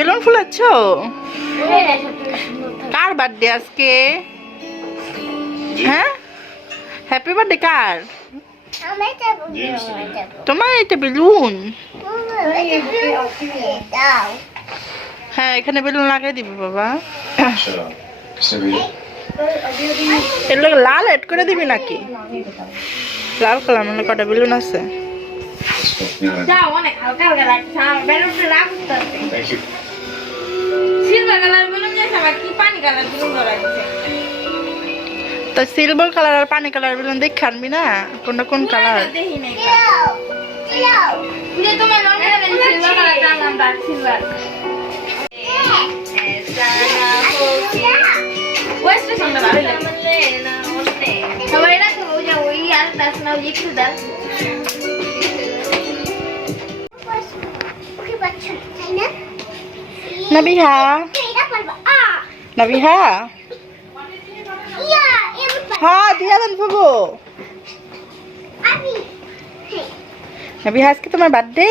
Balloon ফুলাচ্ছ? কার birthday আজকে? হ্যাঁ, happy birthday কার? তোমার এটা বেলুন? হ্যাঁ, এখানে বেলুন লাগাই দিবি বাবা। এর লগে লাল এড করে দিবি নাকি? লাল কালার মানে কটা বেলুন আছে? তো সিলভার কালার আর পানি কালার বেলুন দেখে আনবি না কোনটা কোন colour? Nabiha, Nabiha, ha, dia dan Fubu. Nabiha, আজকে তোমার বার্থডে?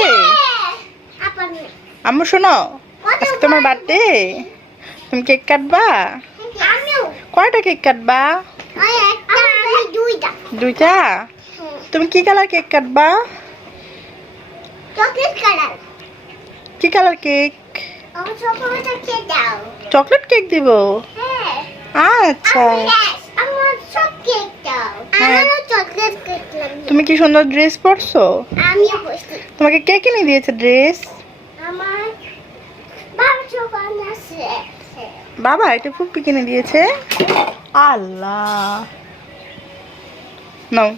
আম্মু শোনো, আজকে তোমার বার্থডে। তুমি কেক কাটবা? কয়টা কেক কাটবা? দুইটা। তুমি কি কালার কেক কাটবা? Chocolate colour. কি কালার কেক? চকলেট কেক দিব? আচ্ছা। তুমি কি সুন্দর ড্রেস পরছো? তোমাকে কে কিনে দিয়েছে ড্রেস? বাবা, এটা ফুপি কিনে দিয়েছে। আল্লাহ, নাও।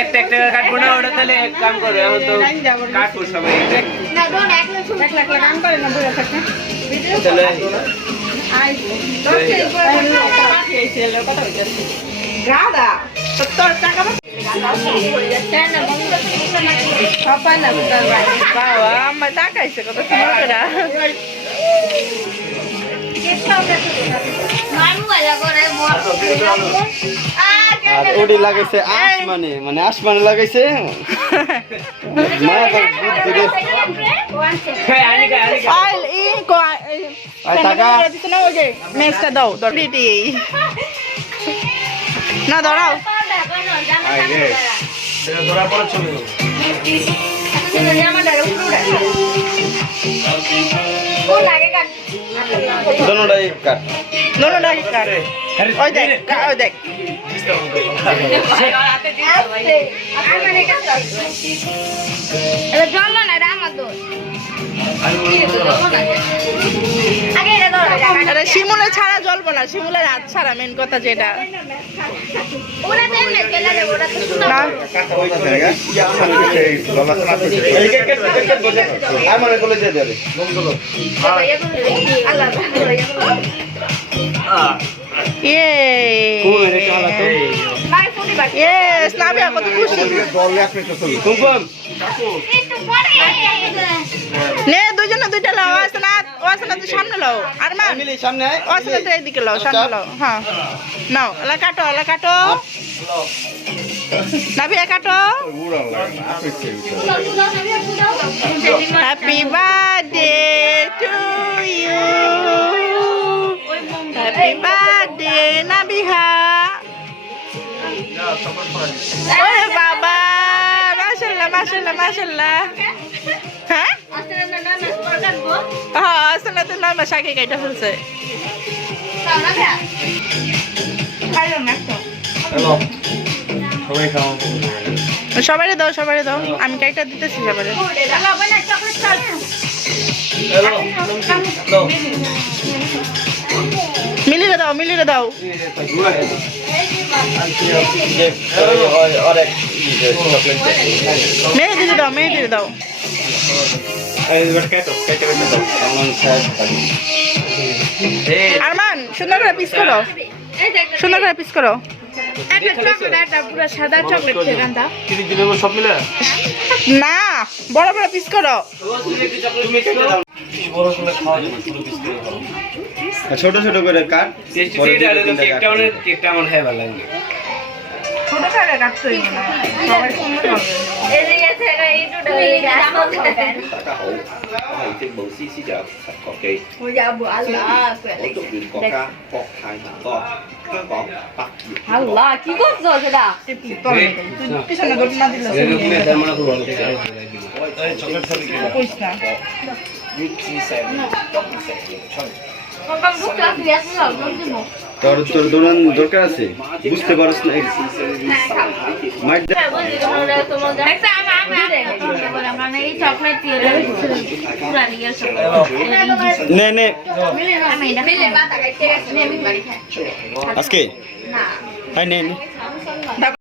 একটা একটা কাটবো না, ওটা তাহলে এক কাম করবে, এখন তো কাটবো সবাই বাবা আমার তাকাইছে কত সুন্দর আর ওডি লাগাইছে আসমানে, মানে আসমানে লাগাইছে। মেজটা দাও না, ধরাও। দোনোটাই কাট, দোনোটাই কাট। ওই দেখ, ওই দেখ। শিমুলে ছাড়া জ্বলবো না, শিমুলের হাত ছাড়া, মেন কথা যেটা। দুইজনে দুইটা লাও, তুই সামনে লাও। আর মা সামনে তুই এদিকে লাও, সামনে লাও। হ্যাঁ, নাও, এলা কাটো, এলা কাটো। নাবিয়া কাটো। Happy birthday to you, happy birthday Nabiha. ওরে বাবা, মাশাআল্লাহ মাশাআল্লাহ মাশাআল্লাহ। হ্যাঁ, আসলে তো নয় মাস আগে কেটে ফেলছে। সবাই দাও, সবাই দাও, আমি কেকটা দিতেছি সবাই। মিলিয়ে দাও, মিলিয়ে দাও। মেয়ে দিতে দাও, মেয়ে দিতে দাও। আরমান, সুন্দর করে পিস করো, সুন্দর করে পিস করো। একটা চকলেট, একটা পুরো সাদা চকলেট থেকে আনতা। সব মিলে না, বড় বড় পিস করো। তুমি কেটে দাও ছোট ছোট করে কাট টেস্টি পরে টেস্টি দুটো তিনটা কাট। কেকটা আমার খাই ভালো লাগে ছোট করে কাটতে হইব না, সবাই সুন্দর হবে।大家好，我係政務司司長陳國基。我祝願國家國泰民安，香港百業興旺。 তুই পিছনে দৌড় না দিলে কইস না। তোর তোর দৌড়ান দরকার আছে, বুঝতে পারছ না মাইট দে। নে নে আজকে হাই নে নে